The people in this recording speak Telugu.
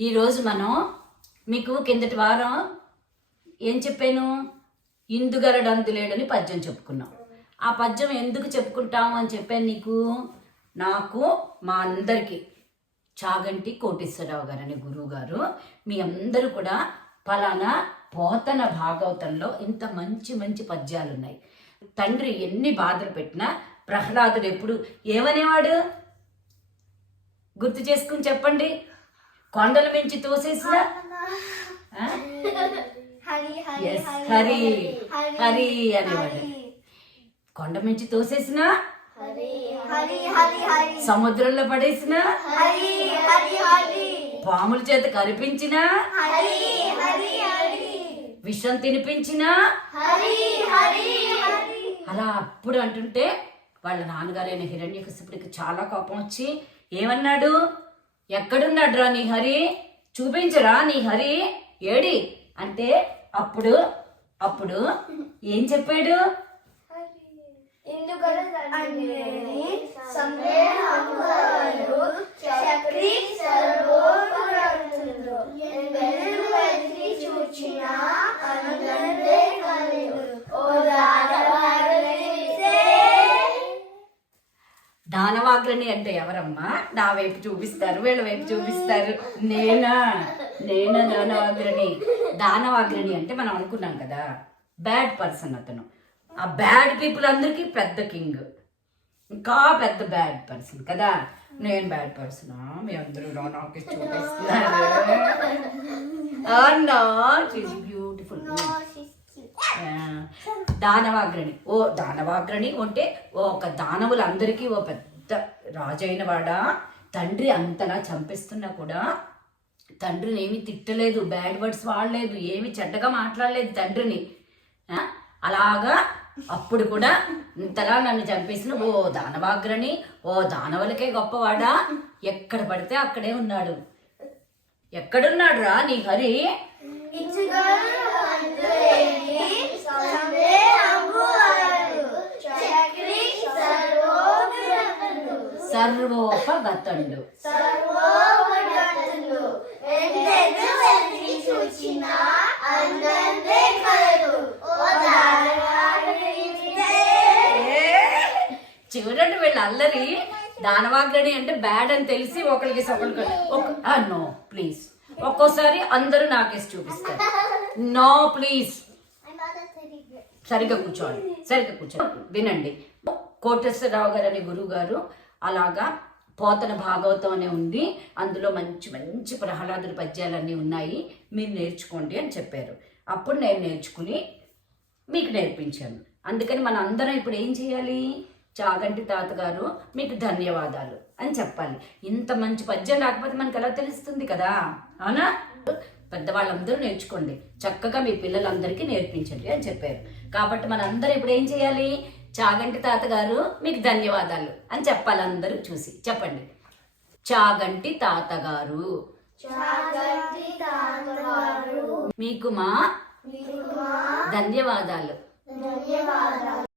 ఈరోజు మనం మీకు కిందటి వారం ఏం చెప్పాను? ఇందుగలడందులేడని పద్యం చెప్పుకున్నాం. ఆ పద్యం ఎందుకు చెప్పుకుంటాము అని చెప్పాను నీకు? నాకు మా అందరికీ చాగంటి కోటేశ్వరరావు గారు అనే గురువు గారు మీ అందరూ కూడా పలానా పోతన భాగవతంలో ఇంత మంచి మంచి పద్యాలు ఉన్నాయి తండ్రి ఎన్ని బాధలు పెట్టినా ప్రహ్లాదుడు ఎప్పుడు ఏమనేవాడు? గుర్తు చేసుకుని చెప్పండి. కొండల మించి తోసేసిన? హరి హరి అనేవాడు. కొండ మించి తోసేసిన? సముద్రంలో పడేసిన? పాముల చేత కరిపించిన? విషం తినిపించిన? అలా అప్పుడు అంటుంటే వాళ్ళ నాన్నగారైన హిరణ్యకశిపుడికి చాలా కోపం వచ్చి ఏమన్నాడు? ఎక్కడున్నాడు రా నీ హరి? చూపించరా నీ హరి? ఏడి? అంటే అప్పుడు అప్పుడు ఏం చెప్పాడు? అందుకని దానవాగ్రని అంటే ఎవరమ్మా? నా వైపు చూపిస్తారు వీళ్ళ వైపు చూపిస్తారు. నేనా? నేనా దానవాగ్రని? దానవాగ్రని అంటే మనం అనుకున్నాం కదా బ్యాడ్ పర్సన్ అతను. ఆ బ్యాడ్ పీపుల్ అందరికీ పెద్ద కింగ్ ఇంకా పెద్ద బ్యాడ్ పర్సన్ కదా? నేను బ్యాడ్ పర్సనా మీ అందరూ నాకు చూపిస్తున్నారు. బ్యూటిఫుల్ దానవాగ్రణి ఓ దానవాగ్రణి అంటే ఓ ఒక దానవులందరికీ ఓ పెద్ద రాజైన వాడా తండ్రి అంతలా చంపిస్తున్నా కూడా తండ్రిని ఏమి తిట్టలేదు బ్యాడ్ వర్డ్స్ వాడలేదు ఏమి చెడ్డగా మాట్లాడలేదు తండ్రిని. అలాగా అప్పుడు కూడా ఇంతలా నన్ను చంపేసిన ఓ దానవాగ్రని ఓ దానవులకే గొప్పవాడా? ఎక్కడ పడితే అక్కడే ఉన్నాడు. ఎక్కడున్నాడు రా నీ హరి? సర్వోపగతండు చూడండి వీళ్ళ అల్లరి దానవాగ్రని అంటే బ్యాడ్ అని తెలిసి ఒకరికి ఒకరికి ఒక నో ప్లీజ్. ఒక్కోసారి అందరూ నాకేసి చూపిస్తారు. No please. సరిగ్గా కూర్చోండి. సరిగ్గా కూర్చోండి. వినండి. కోటేశ్వరరావు గారు అనే గురువు గారు అలాగా పోతన భాగవతం అనే ఉంది. అందులో మంచి మంచి ప్రహ్లాదుడి పద్యాలన్నీ ఉన్నాయి. మీరు నేర్చుకోండి అని చెప్పారు. అప్పుడు నేను నేర్చుకుని మీకు నేర్పించాను. అందుకని మన అందరం ఇప్పుడు ఏం చేయాలి? చాగంటి తాతగారు మీకు ధన్యవాదాలు అని చెప్పాలి. ఇంత మంచి పద్యం రాకపోతే మనకు ఎలా తెలుస్తుంది కదా? అవునా? పెద్దవాళ్ళందరూ నేర్చుకోండి. చక్కగా మీ పిల్లలందరికీ నేర్పించండి అని చెప్పారు. కాబట్టి మన ఇప్పుడు ఏం చేయాలి? చాగంటి తాతగారు మీకు ధన్యవాదాలు అని చెప్పాలి అందరూ చూసి చెప్పండి. చాగంటి తాతగారు. మీకు మా ధన్యవాదాలు. ధన్యవాదాలు.